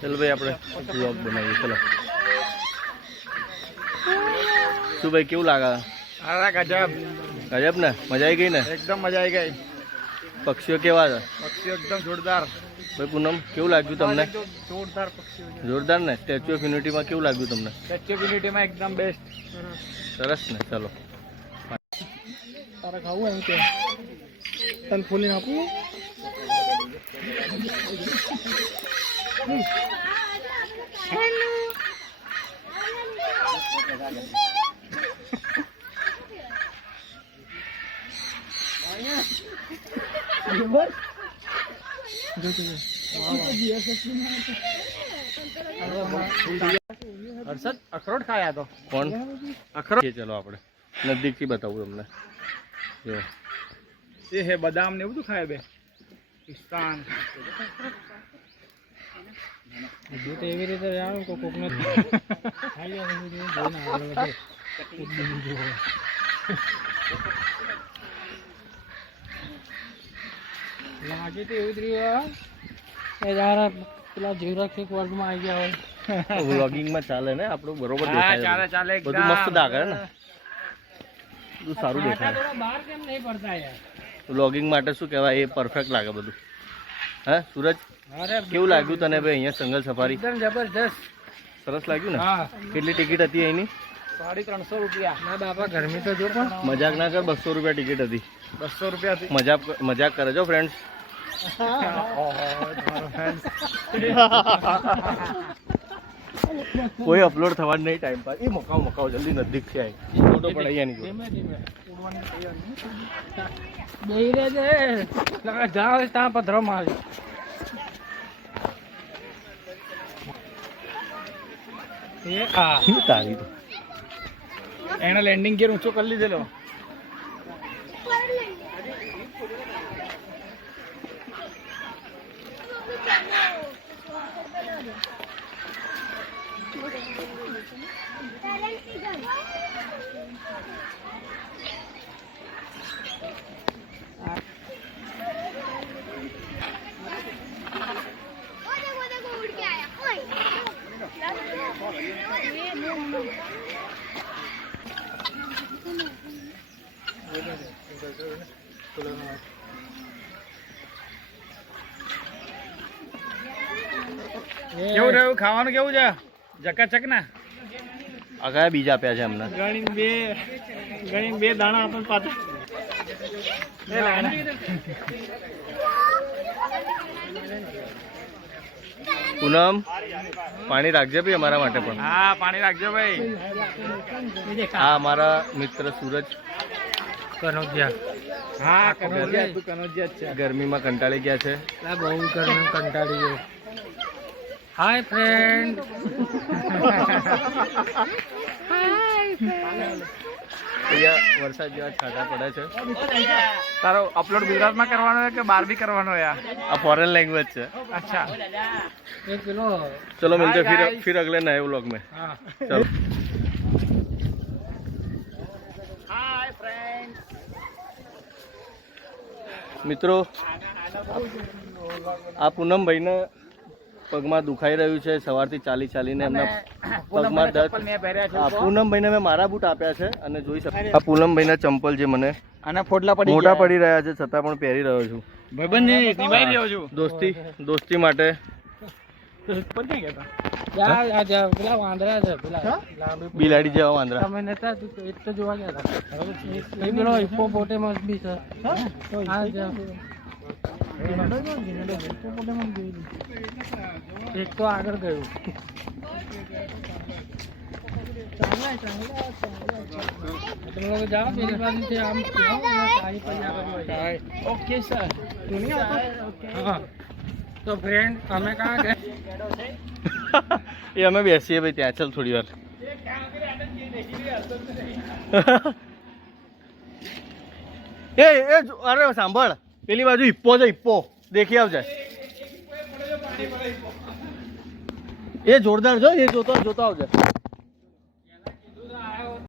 चलो भाई આપણે વ્લોગ બનાવીએ ચલો શું ભાઈ કેવું લાગે અરે ગજબ ગજબ ને મજા આવી ગઈ ને એકદમ મજા આવી ગઈ પક્ષીઓ કેવા છે પક્ષીઓ એકદમ જોરદાર ભાઈ પૂનમ કેવું લાગ્યું તમને જોરદાર પક્ષીઓ જોરદાર ને સ્ટેચ્યુ ઓફ યુનિટીમાં કેવું લાગ્યું તમને સ્ટેચ્યુ ઓફ યુનિટીમાં એકદમ બેસ્ટ સરસ ને ચલો તારે ખાવું એમ કે તને ફૂલીને આપું હર્ષદ અખરોટ ખાયા તો કોણ અખરોટ ચલો આપણે નજીકથી બતાવું તમને જો એ હે બદામ ને એવું બધું ખાય બે પિસ્તાન જો તો એવી રીતે આવે કોકને ખાઈ લાગે તો એવું જ રહ્યું એ યાર પેલા જીવરાજ એક વર્ગમાં આવી ગયા હોય વ્લોગિંગમાં ચાલે ને આપણું બરોબર દેખાય ચાલે ચાલે બધું મસ્ત લાગે ને બધું સારું દેખાય બહાર કેમ નહીં પડતા યાર વ્લોગિંગ માટે શું કહેવાય એ પરફેક્ટ લાગે બધું હે સૂરજ અરે કેવું લાગ્યું તને ભાઈ અહીંયા જંગલ સફારી એકદમ જબરજસ્ત સરસ લાગ્યું ને હા કેટલી ટિકિટ હતી અહીંની 350 રૂપિયા ના બાપા ગરમી તો જો પણ મજાક ના કર 200 રૂપિયા ટિકિટ હતી 200 રૂપિયા હતી મજાક કરે છો ફ્રેન્ડ્સ કોઈ અપલોડ થવાનું નહીં ટાઈમ પર એ મકાવ જલ્દી નજીકથી આવી ફોટો પડાઈ નહીં બેહી રે છે લગા જાવ ત્યાં પથરો મારે એ આ તારી તો એનો લેન્ડિંગ ગિયર ઊંચો કરી લીધેલો કેવું રહ્યું ખાવાનું કેવું છે ચકાચક ના આ કયા બીજ આપ્યા છે એમને ગણી બે દાણા આપણને પાછા પૂનમ પાણી રાખજે ભાઈ અમારા માટે પણ હા પાણી રાખજો ભાઈ આ અમારા મિત્ર સૂરજ કનોજિયા હા કનોજિયા તું કનોજિયા જ છે ગરમીમાં કંટાળી ગયા છે બહુ ગરમી કંટાળી ગયો હાય ફ્રેન્ડ અહીંયા વરસાદ જેવા છાંટા પડે છે તારો અપલોડ ગુજરાતમાં કરવાનો છે કે બહાર બી કરવાનો યાર આ ફોરેન લેંગ્વેજ છે अच्छा एक किलो चलो मिलते फिर अगले नए व्लॉग में हाँ चलो हाय फ्रेंड्स મિત્રો આ પૂનમભાઈ ને પગમાં દુખાઈ રહ્યું છે સવારથી ચાલીને એમના પગમાં દર્દ પૂનમભાઈ ને મેં મારા બૂટ આપ્યા છે અને જોઈ શકો આ પૂનમભાઈ ના ચંપલ જે મને આના ફોટલા મોટા પડી રહ્યા છે છતાં પણ પહેરી રહ્યો છું ભાઈબંધ નિભાઈ રહ્યો છું દોસ્તી માટે પેલા વાંદરા છે બિલાડી જેવા વાંદરા તમે નતા એ તો જોવા ગયા હતા એ પેલો હિપ્પોપોટેમસ બી છે હા એક તો આગળ ગયું તમે લોકો જાઓ પેલી બાજુથી આમ ઓકે સર હા તો ફ્રેન્ડ અમે કहाँ गए એ અમે બેસીએ ભાઈ ત્યાં ચાલ થોડી વાર અરે સાંભળ પેલી બાજુ હિપ્પો છે હિપ્પો દેખી આવજે એ જોરદાર જો એ જોતો આવજે